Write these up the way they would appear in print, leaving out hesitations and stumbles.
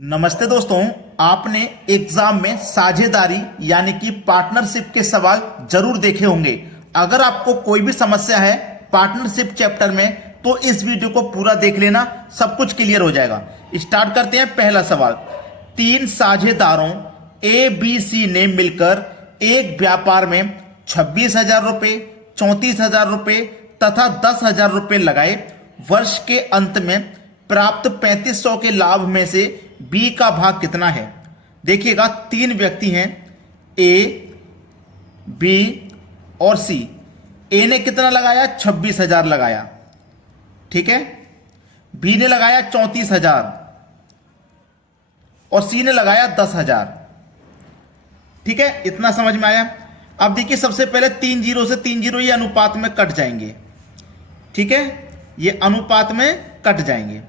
नमस्ते दोस्तों, आपने एग्जाम में साझेदारी यानी कि पार्टनरशिप के सवाल जरूर देखे होंगे। अगर आपको कोई भी समस्या है पार्टनरशिप चैप्टर में तो इस वीडियो को पूरा देख लेना, सब कुछ क्लियर हो जाएगा। स्टार्ट करते हैं। पहला सवाल, तीन साझेदारों ए बी सी ने मिलकर एक व्यापार में 26,000 रुपए, 34,000 रुपए तथा 10,000 रुपए लगाए। वर्ष के अंत में प्राप्त 3500 के लाभ में से बी का भाग कितना है? देखिएगा, तीन व्यक्ति हैं, ए, बी और सी। ए ने कितना लगाया? 26,000 लगाया, ठीक है। बी ने लगाया 34,000 और सी ने लगाया 10,000, ठीक है। इतना समझ में आया। अब देखिए, सबसे पहले 3 जीरो से 3 जीरो ये अनुपात में कट जाएंगे, ठीक है। ये अनुपात में कट जाएंगे।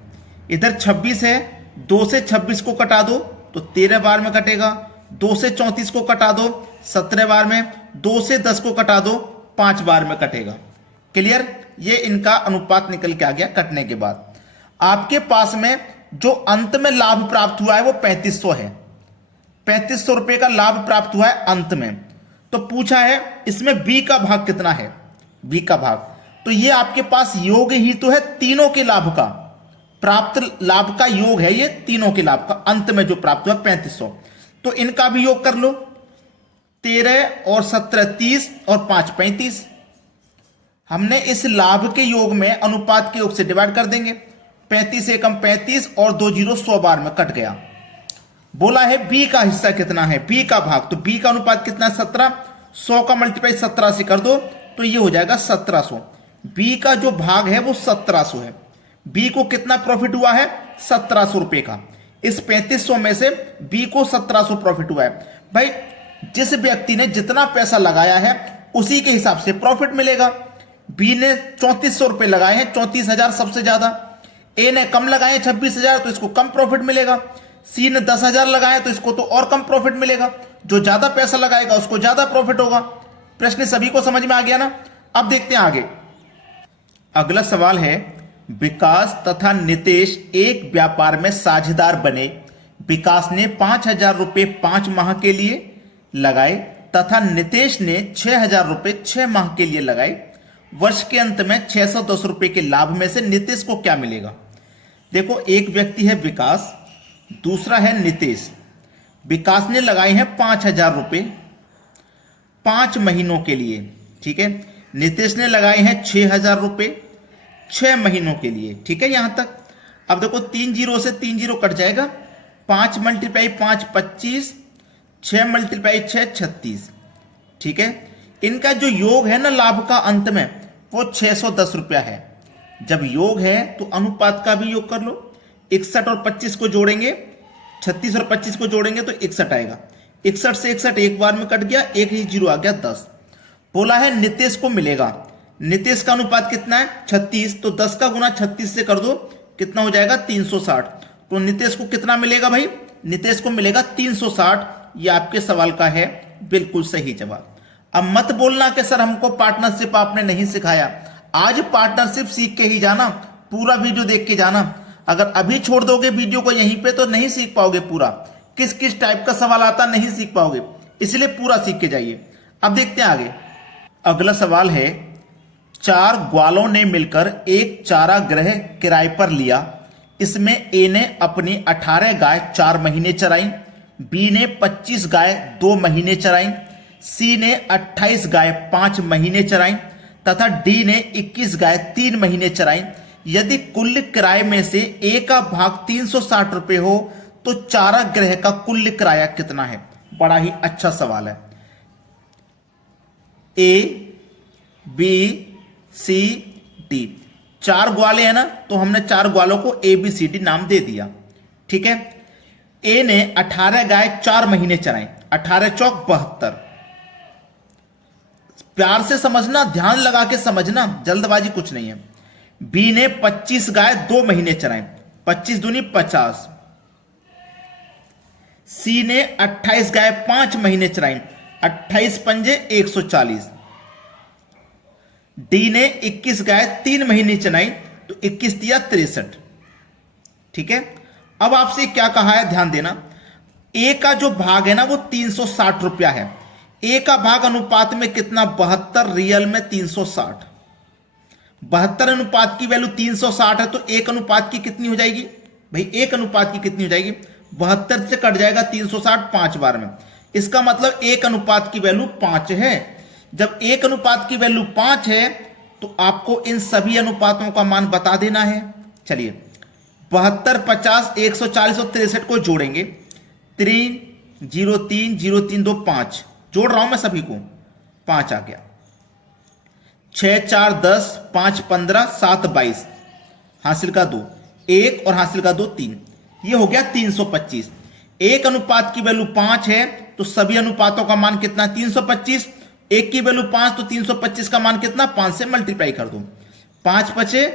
इधर 26 है, 2 से 26 को कटा दो तो 13 बार में कटेगा। 2 से 34 को कटा दो 17 बार में। 2 से 10 को कटा दो 5 बार में कटेगा। क्लियर? ये इनका अनुपात निकल के आ गया। कटने के बाद आपके पास में जो अंत में लाभ प्राप्त हुआ है वो 3500 है। 3500 रुपए का लाभ प्राप्त हुआ है अंत में। तो पूछा है इसमें बी का भाग कितना है? बी का भाग तो ये आपके पास योग ही तो है तीनों के लाभ का, प्राप्त लाभ का योग है ये तीनों के लाभ का, अंत में जो प्राप्त हुआ 3500। तो इनका भी योग कर लो। 13 और 17 30 और 5 35। हमने इस लाभ के योग में अनुपात के योग से डिवाइड कर देंगे। 35 एकम 35 और 2 जीरो 100 बार में कट गया। बोला है बी का हिस्सा कितना है, बी का भाग। तो बी का अनुपात कितना है? 17। 100 का मल्टीप्लाई 17 से कर दो तो ये हो जाएगा 1700। बी का जो भाग है वो 1700 है। बी को कितना प्रॉफिट हुआ है? 1700 रुपए का। इस 3500 में से बी को 1700 प्रॉफिट हुआ है। भाई, जिस व्यक्ति ने जितना पैसा लगाया है उसी के हिसाब से प्रॉफिट मिलेगा। बी ने 3400 रुपए लगाए हैं, 34,000 सबसे ज्यादा। ए ने कम लगाए 26,000 तो इसको कम प्रॉफिट मिलेगा। सी ने 10,000 लगाए तो इसको तो और कम प्रॉफिट मिलेगा। जो ज्यादा पैसा लगाएगा उसको ज्यादा प्रॉफिट होगा। प्रश्न सभी को समझ में आ गया ना? अब देखते हैं आगे। अगला सवाल है, विकास तथा नितेश एक व्यापार में साझेदार बने। विकास ने 5,000 रुपए 5 माह के लिए लगाए तथा नितेश ने 6,000 रुपए 6 माह के लिए लगाए। वर्ष के अंत में 610 रुपए के लाभ में से नितेश को क्या मिलेगा? देखो, एक व्यक्ति है विकास, दूसरा है नितेश। विकास ने लगाए हैं 5,000 रुपए 5 महीनों के लिए, ठीक है। नितेश ने लगाए हैं 6,000 रुपए 6 महीनों के लिए, ठीक है। यहां तक। अब देखो, 3 जीरो से 3 जीरो कट जाएगा। 5 मल्टीप्लाई 5 25, 6 मल्टीप्लाई 6 36, ठीक है। इनका जो योग है ना लाभ का अंत में वो 610 रुपया है। जब योग है तो अनुपात का भी योग कर लो। 61 और 25 को जोड़ेंगे, 36 और 25 को जोड़ेंगे तो 61 आएगा। 61 से 61 एक बार में कट गया, एक ही जीरो आ गया 10। बोला है नितेश को मिलेगा। नितेश का अनुपात कितना है? 36। तो 10 का गुना 36 से कर दो, कितना हो जाएगा? 360। तो नितेश को कितना मिलेगा भाई? नितेश को मिलेगा 360। ये आपके सवाल का है बिल्कुल सही जवाब। अब मत बोलना कि सर हमको पार्टनरशिप आपने नहीं सिखाया। आज पार्टनरशिप सीख के ही जाना, पूरा वीडियो देख के जाना। अगर अभी छोड़ दोगे वीडियो को यहीं पे तो नहीं सीख पाओगे पूरा। किस किस टाइप का सवाल आता नहीं सीख पाओगे, इसलिए पूरा सीख के जाइए। अब देखते हैं आगे। अगला सवाल है, 4 ग्वालों ने मिलकर एक चारा गृह किराए पर लिया। इसमें ए ने अपनी 18 गाय 4 महीने चराई, बी ने 25 गाय 2 महीने चराई, सी ने 28 गाय 5 महीने चराई तथा डी ने 21 गाय 3 महीने चराई। यदि कुल किराए में से ए का भाग 360 रुपए हो तो चारा गृह का कुल किराया कितना है? बड़ा ही अच्छा सवाल है। ए, बी, सी, डी, 4 ग्वाले हैं ना, तो हमने 4 ग्वालों को ए बी सी डी नाम दे दिया, ठीक है। ए ने 18 गाय 4 महीने चराई, 18 चौक 72। प्यार से समझना, ध्यान लगा के समझना, जल्दबाजी कुछ नहीं है। बी ने 25 गाय 2 महीने चराई, 25 दूनी 50। सी ने 28 गाय 5 महीने चराई, 28 पंजे 140। डी ने 21 गाय 3 महीने चराई तो 21 दिया 63, ठीक है। अब आपसे क्या कहा है, ध्यान देना, ए का जो भाग है ना वो 360 रुपया है। ए का भाग अनुपात में कितना, 72, रियल में 360। 72 अनुपात की वैल्यू 360 है, तो एक अनुपात की कितनी हो जाएगी भाई, एक अनुपात की कितनी हो जाएगी, 72 से कट जाएगा 360 5 बार में। इसका मतलब एक अनुपात की वैल्यू 5 है। जब एक अनुपात की वैल्यू 5 है तो आपको इन सभी अनुपातों का मान बता देना है। चलिए 72, 50, 140 और 63 को जोड़ेंगे। 3 0 3 0 3 2 5 जोड़ रहा हूं मैं सभी को, 5 आ गया। 6 4 10 5 15 7 22, हासिल का 2 1 और हासिल का 2 3, ये हो गया 325। एक अनुपात की वैल्यू 5 है तो सभी अनुपातों का मान कितना, 325। एक की वैल्यू 5 तो 325 का मान कितना, 5 से मल्टीप्लाई कर दो। 5 5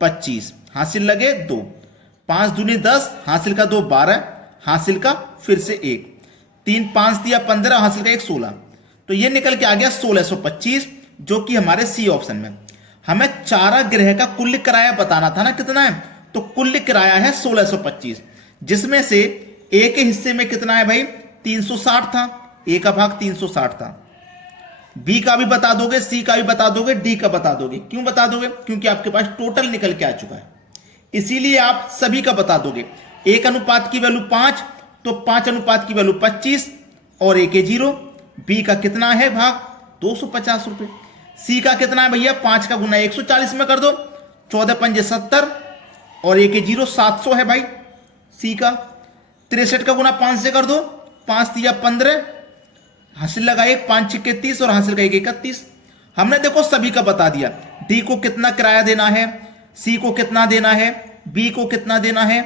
25, हासिल लगे 2, 5 दूनी 10, हासिल का 2 12, हासिल का फिर से 1, 3 5 दिया 15, हासिल का 1 16। तो ये निकल के आ गया 1625, जो कि हमारे सी ऑप्शन में। हमें चारा गृह का कुल किराया बताना था ना, कितना है, तो कुल किराया है 1625, जिसमें से ए के हिस्से में कितना है भाई, 360 था, ए का भाग 360 था। बी का भी बता दोगे, सी का भी बता दोगे, डी का बता दोगे। क्यों बता दोगे, क्योंकि आपके पास टोटल निकल के आ चुका है, इसीलिए आप सभी का बता दोगे। एक अनुपात की वैल्यू 5 तो 5 अनुपात की वैल्यू 25 और ए के 0। बी का कितना है भाग, 250 रुपए। सी का कितना है भैया, 5 का गुना 140 में कर दो, 14 पंजे 70 और ए के 0 700 है भाई सी का। 63 का गुना 5 से कर दो, 5 दिया 15, हासिल लगा 1, 5 छिक्के 30 और हासिल का 1 31। हमने देखो सभी का बता दिया। डी को कितना किराया देना है, सी को कितना देना है, बी को कितना देना है,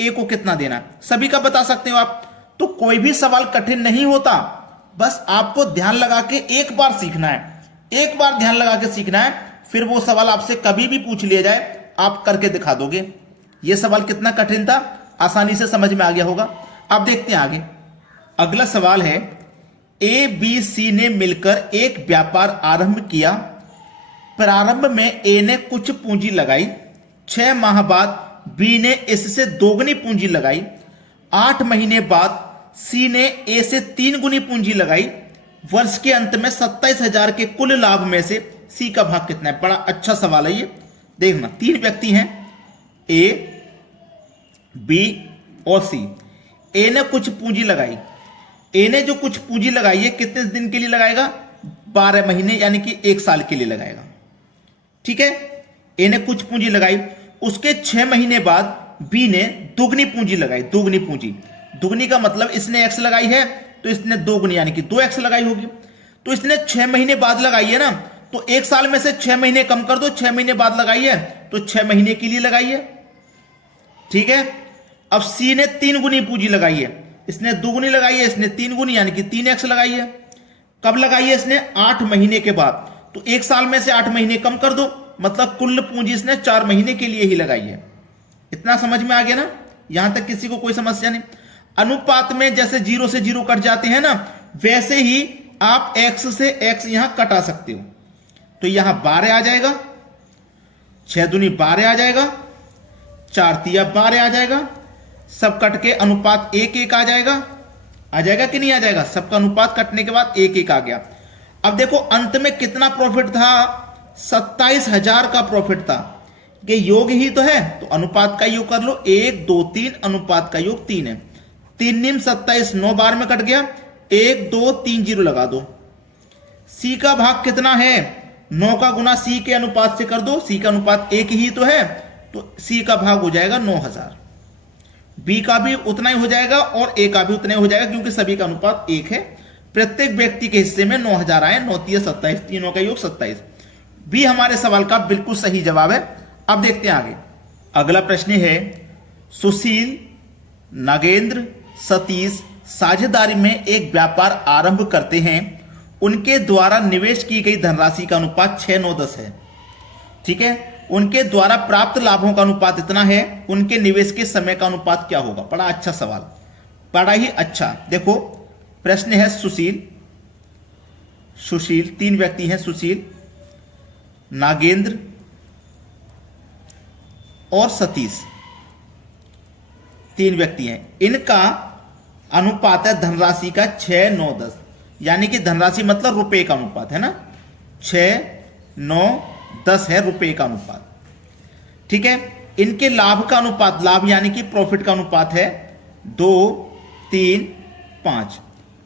ए को कितना देना है, सभी का बता सकते हो आप। तो कोई भी सवाल कठिन नहीं होता, बस आपको ध्यान लगा के एक बार सीखना है, एक बार ध्यान लगा के सीखना है, फिर वो सवाल आपसे कभी भी पूछ लिया जाए आप करके दिखा दोगे। ये सवाल कितना कठिन था, आसानी से समझ में आ गया होगा। अब देखते हैं आगे। अगला सवाल है, ए बी सी ने मिलकर एक व्यापार आरंभ किया। प्रारंभ में ए ने कुछ पूंजी लगाई, 6 माह बाद बी ने इससे दोगुनी पूंजी लगाई, 8 महीने बाद सी ने ए से 3 गुनी पूंजी लगाई। वर्ष के अंत में 27,000 के कुल लाभ में से सी का भाग कितना है। बड़ा अच्छा सवाल है ये, देखना 3 व्यक्ति हैं, ए बी और सी। ए ने कुछ पूंजी लगाई, ए ने जो कुछ पूंजी लगाई है कितने दिन के लिए लगाएगा, 12 महीने यानी कि 1 साल के लिए लगाएगा। ठीक है, ए ने कुछ पूंजी लगाई, उसके 6 महीने बाद बी ने दुगनी पूंजी लगाई। दुगनी पूंजी, दुगनी का मतलब इसने एक्स लगाई है तो इसने दोगुनी यानी कि 2x लगाई होगी। तो इसने 6 महीने बाद लगाई है ना, तो 1 साल में से 6 महीने कम कर दो, 6 महीने बाद लगाई है तो 6 महीने के लिए लगाई है। ठीक है, अब सी ने 3 गुनी पूंजी लगाई है, इसने 2 गुनी लगाई है, इसने 3 गुनी यानी कि 3x लगाई है। कब लगाई है इसने, 8 महीने के बाद। तो 1 साल में से 8 महीने कम कर दो, मतलब कुल पूंजी इसने 4 महीने के लिए ही लगाई है। इतना समझ में आ गया ना, यहां तक किसी को कोई समस्या नहीं। अनुपात में जैसे 0 से 0 कट जाते हैं ना, वैसे ही आप x से x यहां कटा सकते हो। तो यहां 12 आ जाएगा, 6 दूनी 12 आ जाएगा, 4 तिया 12 आ जाएगा, सब कट के अनुपात 1 1 आ जाएगा कि नहीं आ जाएगा। सबका अनुपात कटने के बाद 1 1 आ गया। अब देखो अंत में कितना प्रॉफिट था, 27,000 का प्रॉफिट था। ये योग ही तो है, तो अनुपात का योग कर लो, 1 2 3, अनुपात का योग 3 है। 3 निम 27, 9 बार में कट गया, 1 2 3 0 लगा दो। सी का भाग कितना है, 9 का गुना सी के अनुपात से कर दो, सी का अनुपात 1 ही तो है, तो सी का भाग हो जाएगा 9,000। बी का भी उतना ही हो जाएगा और ए का भी उतना ही हो जाएगा, क्योंकि सभी का अनुपात 1 है। प्रत्येक व्यक्ति के हिस्से में 9,000 आए, 9 3 27, तीनों का योग 27। बी हमारे सवाल का बिल्कुल सही जवाब है। अब देखते हैं आगे। अगला प्रश्न है, सुशील, नागेंद्र, सतीश साझेदारी में एक व्यापार आरंभ करते हैं। उनके द्वारा निवेश की गई धनराशि का अनुपात 6 9 10 है। ठीक है, उनके द्वारा प्राप्त लाभों का अनुपात इतना है, उनके निवेश के समय का अनुपात क्या होगा। बड़ा अच्छा सवाल, बड़ा ही अच्छा। देखो प्रश्न है, सुशील 3 व्यक्ति हैं, सुशील, नागेंद्र और सतीश। 3 व्यक्ति हैं, इनका अनुपात है धनराशि का 6, 9, 10, यानी कि धनराशि मतलब रुपए का अनुपात है ना, 6, 9, 10 है रुपए का अनुपात। ठीक है, इनके लाभ का अनुपात, लाभ यानी कि प्रॉफिट का अनुपात है 2, 3, 5,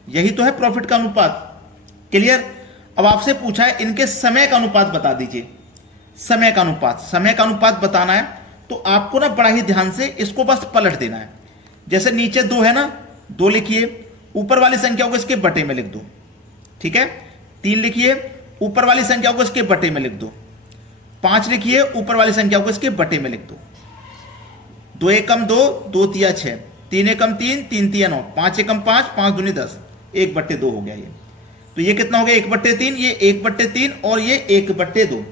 यही तो है प्रॉफिट का अनुपात। क्लियर। अब आपसे पूछा है इनके समय का अनुपात बता दीजिए। समय का अनुपात, समय का अनुपात बताना है तो आपको ना बड़ा ही ध्यान से इसको बस पलट देना है। जैसे नीचे 2 है ना, 2 लिखिए, ऊपर वाली संख्या को इसके बटे में लिख दो। ठीक है, 3 लिखिए, ऊपर वाली संख्या को इसके बटे में लिख दो। 5 लिखिए, ऊपर वाली संख्या को इसके बटे में लिख दो। 2 एकम 2, 2 तिया 6, 3 एकम 3, 3 तिया 9, 5 एकम 5, 5 दूनी 10, 1/2 हो गया ये। तो ये कितना हो गया 1/3, ये 1/3 और ये 1/2।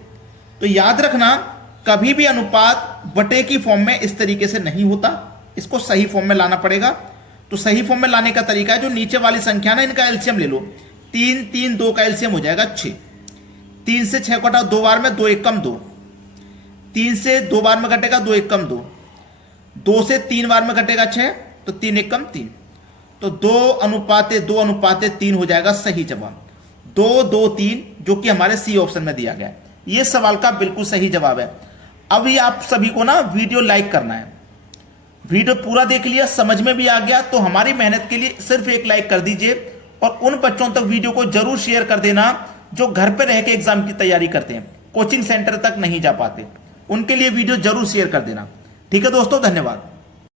तो याद रखना कभी भी अनुपात बटे की फॉर्म में इस तरीके से नहीं होता, इसको सही फॉर्म में लाना पड़ेगा। तो सही फॉर्म में लाने का तरीका है, जो नीचे वाली संख्या ना इनका एलसीएम ले लो। 3, 3, 2 का एलसीएम हो जाएगा 6। 3 से 6 कटा 2 बार में, 2 एकम 2। 3 से 2 बार में घटेगा 2 एकम 2। 2 से 3 बार में घटेगा 6, तो 3 एकम 3। तो 2:3 हो जाएगा सही जवाब। 2, 2, 3 जो कि हमारे सी ऑप्शन में दिया गया है। ये सवाल का बिल्कुल सही जवाब है। अभी आप सभी को ना वीडियो लाइक करना है। वीडियो पूरा देख लिया, समझ में भी आ गया, तो हमारी मेहनत के लिए सिर्फ एक लाइक कर दीजिए और उन बच्चों तक वीडियो को जरूर शेयर कर देना जो घर पे रह के एग्जाम की तैयारी करते हैं, कोचिंग सेंटर तक नहीं जा पाते। उनके लिए वीडियो जरूर शेयर कर देना। ठीक है दोस्तों, धन्यवाद।